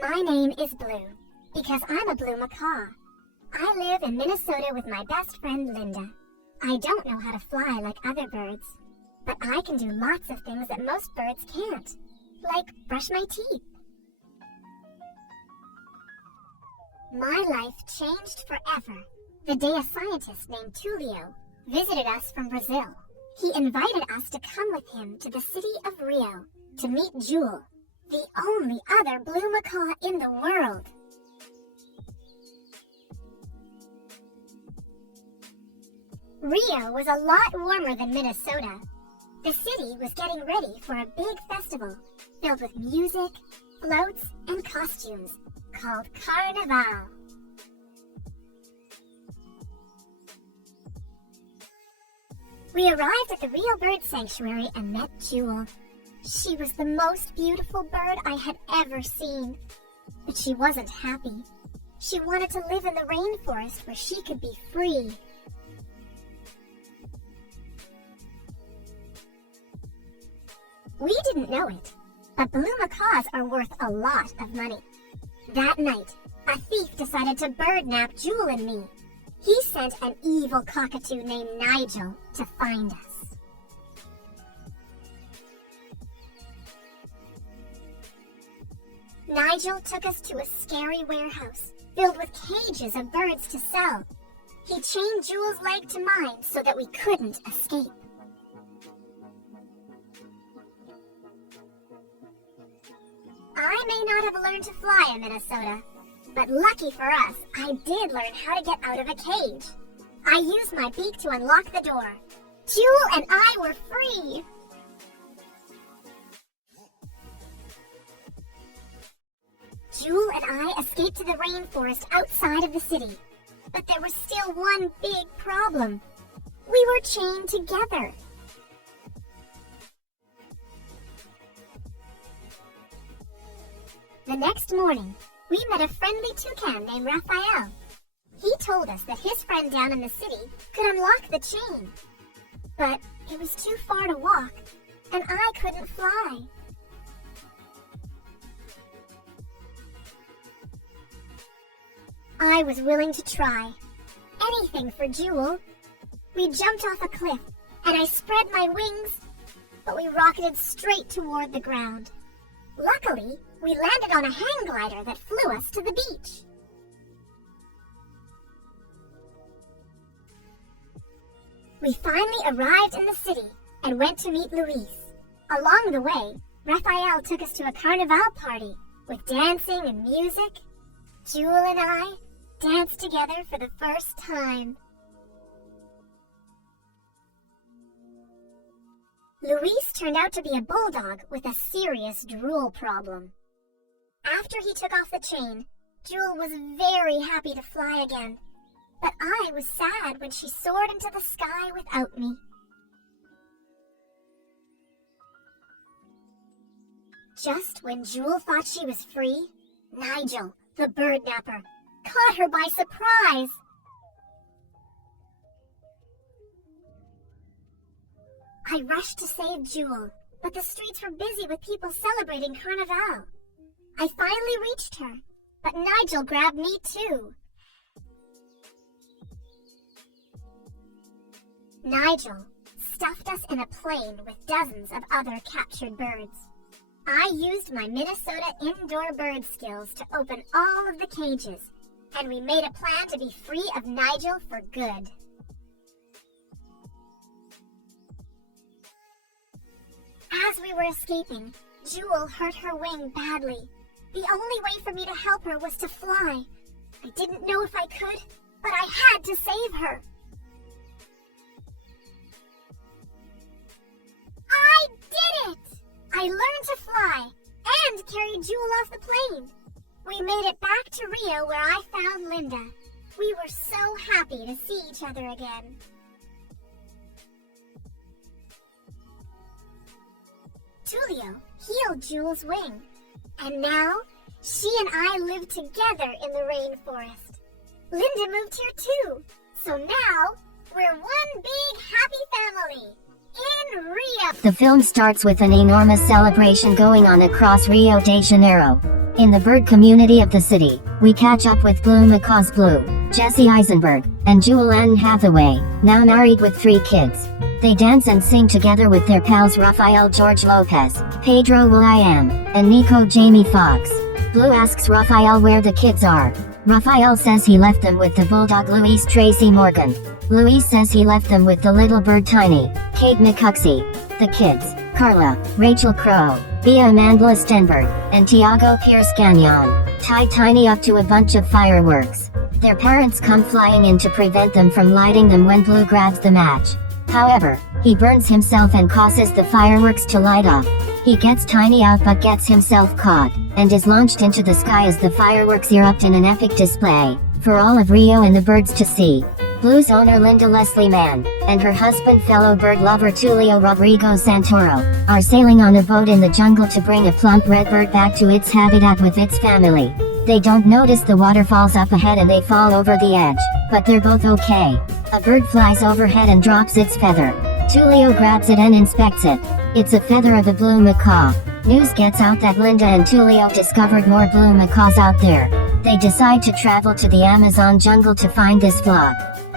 My name is Blue, because I'm a blue macaw. I live in Minnesota with my best friend Linda. I don't know how to fly like other birds, but I can do lots of things that most birds can't, like brush my teeth. My life changed forever the day a scientist named Tulio visited us from Brazil. He invited us to come with him to the city of Rio to meet Jewel, the only other blue macaw in the world. Rio was a lot warmer than Minnesota. The city was getting ready for a big festival filled with music, floats, and costumes called Carnival. We arrived at the Rio Bird Sanctuary and met Jewel. She was the most beautiful bird I had ever seen. But she wasn't happy. She wanted to live in the rainforest where she could be free. We didn't know it, but blue macaws are worth a lot of money. That night, a thief decided to birdnap Jewel and me. He sent an evil cockatoo named Nigel to find us. Nigel took us to a scary warehouse filled with cages of birds to sell. He chained Jewel's leg to mine so that we couldn't escape. I may not have learned to fly in Minnesota, but lucky for us, I did learn how to get out of a cage. I used my beak to unlock the door. Jewel and I were free! Jewel and I escaped to the rainforest outside of the city. But there was still one big problem. We were chained together. The next morning, we met a friendly toucan named Raphael. He told us that his friend down in the city could unlock the chain. But it was too far to walk, and I couldn't fly. I was willing to try. Anything for Jewel. We jumped off a cliff, and I spread my wings, but we rocketed straight toward the ground. Luckily, we landed on a hang glider that flew us to the beach. We finally arrived in the city and went to meet Luis. Along the way, Raphael took us to a carnival party with dancing and music. Jewel and I danced together for the first time. Luis turned out to be a bulldog with a serious drool problem. After he took off the chain, Jewel was very happy to fly again, but I was sad when she soared into the sky without me. Just when Jewel thought she was free, Nigel, the bird napper, caught her by surprise. I rushed to save Jewel, but the streets were busy with people celebrating Carnival. I finally reached her, but Nigel grabbed me too. Nigel stuffed us in a plane with dozens of other captured birds. I used my Minnesota indoor bird skills to open all of the cages, and we made a plan to be free of Nigel for good. As we were escaping, Jewel hurt her wing badly. The only way for me to help her was to fly. I didn't know if I could, but I had to save her. I did it! I learned to fly and carried Jewel off the plane. We made it back to Rio where I found Linda. We were so happy to see each other again. Tulio healed Jewel's wing, and now she and I live together in the rainforest. Linda moved here too, so now we're one big happy family in Rio. The film starts with an enormous celebration going on across Rio de Janeiro. In the bird community of the city, we catch up with Blue Macaw's Blue, Jesse Eisenberg, and Jewel Ann Hathaway, now married with 3 kids. They dance and sing together with their pals Rafael George Lopez, Pedro Will.i.am, and Nico Jamie Foxx. Blue asks Rafael where the kids are. Rafael says he left them with the bulldog Louise Tracy Morgan. Louise says he left them with the little bird Tiny, Kate McCuxey. The kids, Carla, Rachel Crow, Bea Amandla Stenberg, and Tiago Pierce Gagnon, tie Tiny up to a bunch of fireworks. Their parents come flying in to prevent them from lighting them when Blue grabs the match. However, he burns himself and causes the fireworks to light up. He gets Tiny out but gets himself caught, and is launched into the sky as the fireworks erupt in an epic display, for all of Rio and the birds to see. Blue's owner Linda Leslie Mann, and her husband fellow bird lover Tulio Rodrigo Santoro, are sailing on a boat in the jungle to bring a plump redbird back to its habitat with its family. They don't notice the waterfalls up ahead and they fall over the edge, but they're both okay. A bird flies overhead and drops its feather. Tulio grabs it and inspects it. It's a feather of a blue macaw. News gets out that Linda and Tulio discovered more blue macaws out there. They decide to travel to the Amazon jungle to find this flock.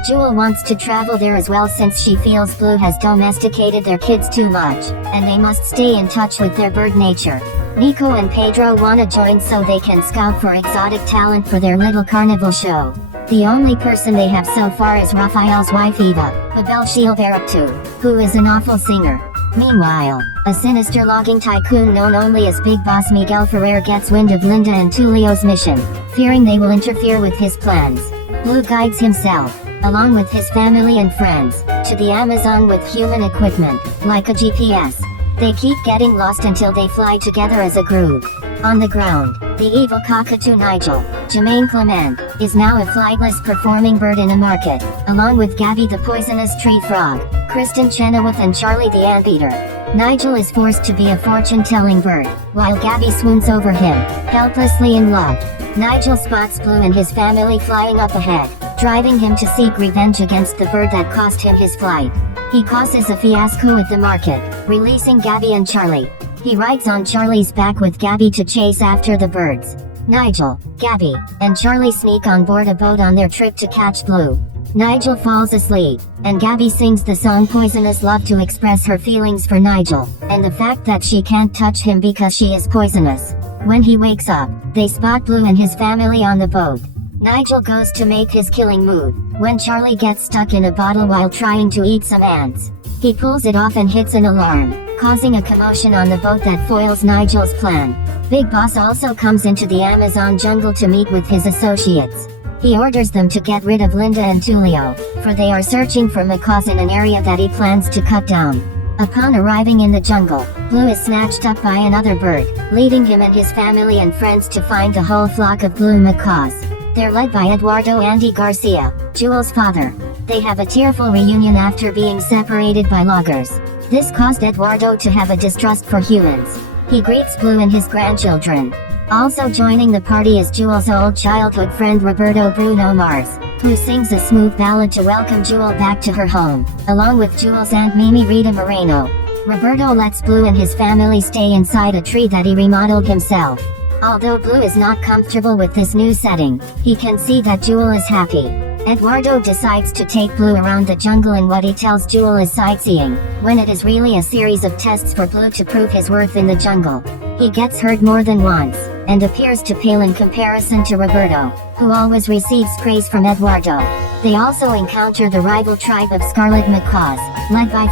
Jewel wants to travel there as well since she feels Blue has domesticated their kids too much, and they must stay in touch with their bird nature. Nico and Pedro wanna join so they can scout for exotic talent for their little carnival show. The only person they have so far is Rafael's wife Eva, Babel Shilberaptu, who is an awful singer. Meanwhile, a sinister logging tycoon known only as Big Boss Miguel Ferrer gets wind of Linda and Tulio's mission, fearing they will interfere with his plans. Blue guides himself, along with his family and friends, to the Amazon with human equipment, like a GPS. They keep getting lost until they fly together as a group. On the ground, the evil cockatoo Nigel, Jermaine Clement, is now a flightless performing bird in a market, along with Gabby the poisonous tree frog, Kristen Chenoweth and Charlie the anteater. Nigel is forced to be a fortune-telling bird, while Gabby swoons over him, helplessly in love. Nigel spots Blue and his family flying up ahead, driving him to seek revenge against the bird that cost him his flight. He causes a fiasco at the market, releasing Gabby and Charlie. He rides on Charlie's back with Gabby to chase after the birds. Nigel, Gabby, and Charlie sneak on board a boat on their trip to catch Blue. Nigel falls asleep, and Gabby sings the song Poisonous Love to express her feelings for Nigel, and the fact that she can't touch him because she is poisonous. When he wakes up, they spot Blue and his family on the boat. Nigel goes to make his killing move, when Charlie gets stuck in a bottle while trying to eat some ants. He pulls it off and hits an alarm, causing a commotion on the boat that foils Nigel's plan. Big Boss also comes into the Amazon jungle to meet with his associates. He orders them to get rid of Linda and Tulio, for they are searching for macaws in an area that he plans to cut down. Upon arriving in the jungle, Blue is snatched up by another bird, leading him and his family and friends to find the whole flock of blue macaws. They're led by Eduardo Andy Garcia, Jewel's father. They have a tearful reunion after being separated by loggers. This caused Eduardo to have a distrust for humans. He greets Blue and his grandchildren. Also joining the party is Jewel's old childhood friend Roberto Bruno Mars, who sings a smooth ballad to welcome Jewel back to her home, along with Jewel's aunt Mimi Rita Moreno. Roberto lets Blue and his family stay inside a tree that he remodeled himself. Although Blue is not comfortable with this new setting, he can see that Jewel is happy. Eduardo decides to take Blue around the jungle in what he tells Jewel is sightseeing, when it is really a series of tests for Blue to prove his worth in the jungle. He gets hurt more than once, and appears to pale in comparison to Roberto, who always receives praise from Eduardo. They also encounter the rival tribe of scarlet macaws, led by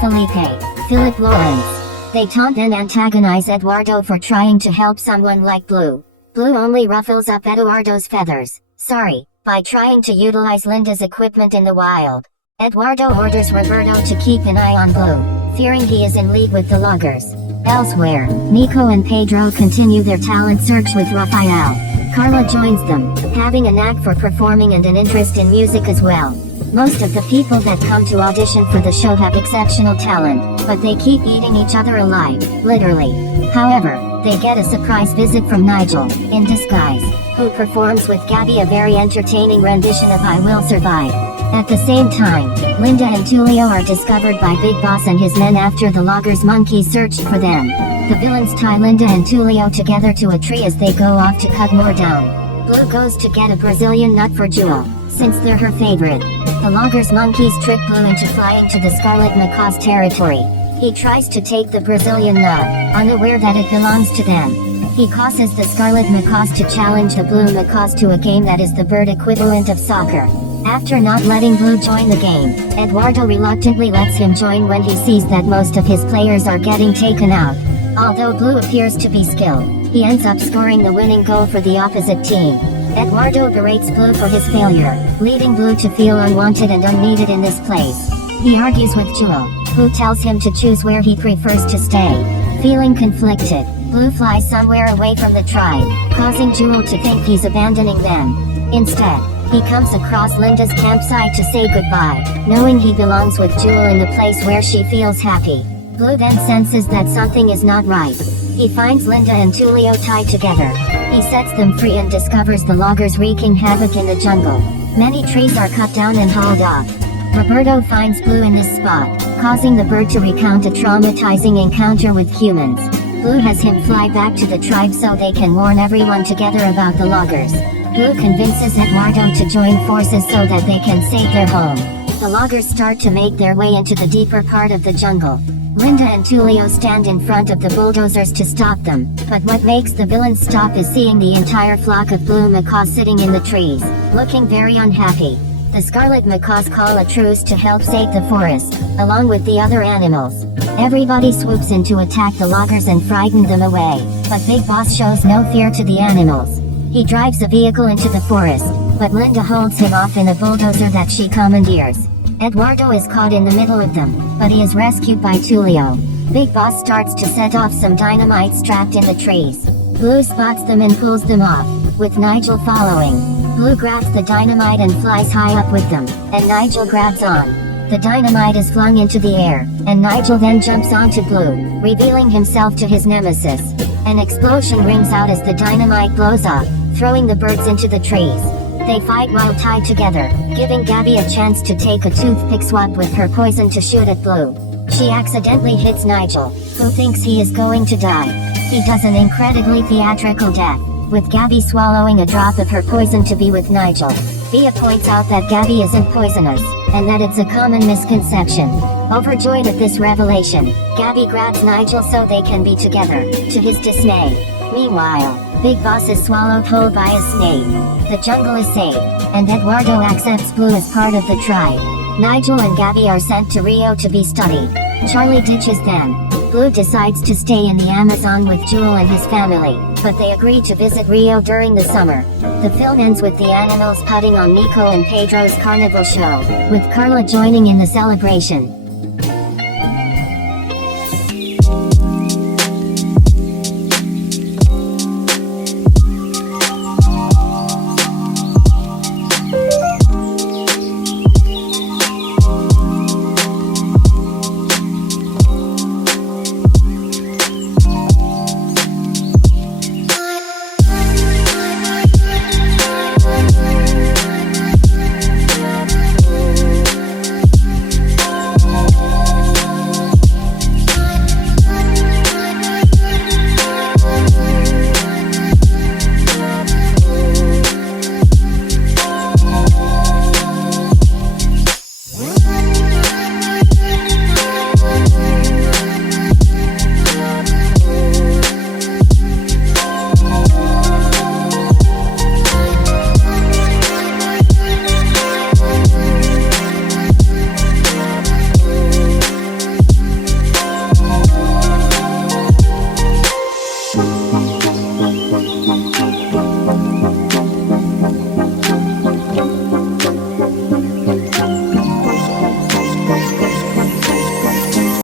Philip Lawrence. They taunt and antagonize Eduardo for trying to help someone like Blue. Blue only ruffles up Eduardo's feathers, by trying to utilize Linda's equipment in the wild. Eduardo orders Roberto to keep an eye on Blue, fearing he is in league with the loggers. Elsewhere, Nico and Pedro continue their talent search with Rafael. Carla joins them, having a knack for performing and an interest in music as well. Most of the people that come to audition for the show have exceptional talent, but they keep eating each other alive, literally. However, they get a surprise visit from Nigel, in disguise. who performs with Gabby a very entertaining rendition of I Will Survive. At the same time, Linda and Tulio are discovered by Big Boss and his men after the loggers' monkeys searched for them. The villains tie Linda and Tulio together to a tree as they go off to cut more down. Blue goes to get a Brazilian nut for Jewel, since they're her favorite. The loggers' monkeys trick Blue into flying to the Scarlet Macaw's territory. He tries to take the Brazilian nut, unaware that it belongs to them. He causes the Scarlet Macaws to challenge the Blue Macaws to a game that is the bird equivalent of soccer. After not letting Blue join the game, Eduardo reluctantly lets him join when he sees that most of his players are getting taken out. Although Blue appears to be skilled, he ends up scoring the winning goal for the opposite team. Eduardo berates Blue for his failure, leaving Blue to feel unwanted and unneeded in this place. He argues with Jewel, who tells him to choose where he prefers to stay. Feeling conflicted, Blue flies somewhere away from the tribe, causing Jewel to think he's abandoning them. Instead, he comes across Linda's campsite to say goodbye, knowing he belongs with Jewel in the place where she feels happy. Blue then senses that something is not right. He finds Linda and Tulio tied together. He sets them free and discovers the loggers wreaking havoc in the jungle. Many trees are cut down and hauled off. Roberto finds Blue in this spot, causing the bird to recount a traumatizing encounter with humans. Blue has him fly back to the tribe so they can warn everyone together about the loggers. Blue convinces Eduardo to join forces so that they can save their home. The loggers start to make their way into the deeper part of the jungle. Linda and Tulio stand in front of the bulldozers to stop them, but what makes the villains stop is seeing the entire flock of blue macaws sitting in the trees, looking very unhappy. The Scarlet Macaws call a truce to help save the forest, along with the other animals. Everybody swoops in to attack the loggers and frighten them away, but Big Boss shows no fear to the animals. He drives a vehicle into the forest, but Linda holds him off in a bulldozer that she commandeers. Eduardo is caught in the middle of them, but he is rescued by Tulio. Big Boss starts to set off some dynamite strapped in the trees. Blue spots them and pulls them off, with Nigel following. Blue grabs the dynamite and flies high up with them, and Nigel grabs on. The dynamite is flung into the air, and Nigel then jumps onto Blue, revealing himself to his nemesis. An explosion rings out as the dynamite blows up, throwing the birds into the trees. They fight while tied together, giving Gabby a chance to take a toothpick swab with her poison to shoot at Blue. She accidentally hits Nigel, who thinks he is going to die. He does an incredibly theatrical death, with Gabby swallowing a drop of her poison to be with Nigel. Via points out that Gabby isn't poisonous, and that it's a common misconception. Overjoyed at this revelation, Gabby grabs Nigel so they can be together, to his dismay. Meanwhile, Big Boss is swallowed whole by a snake. The jungle is saved, and Eduardo accepts Blue as part of the tribe. Nigel and Gabby are sent to Rio to be studied. Charlie ditches them. Blue decides to stay in the Amazon with Jewel and his family, but they agree to visit Rio during the summer. The film ends with the animals putting on Nico and Pedro's carnival show, with Carla joining in the celebration.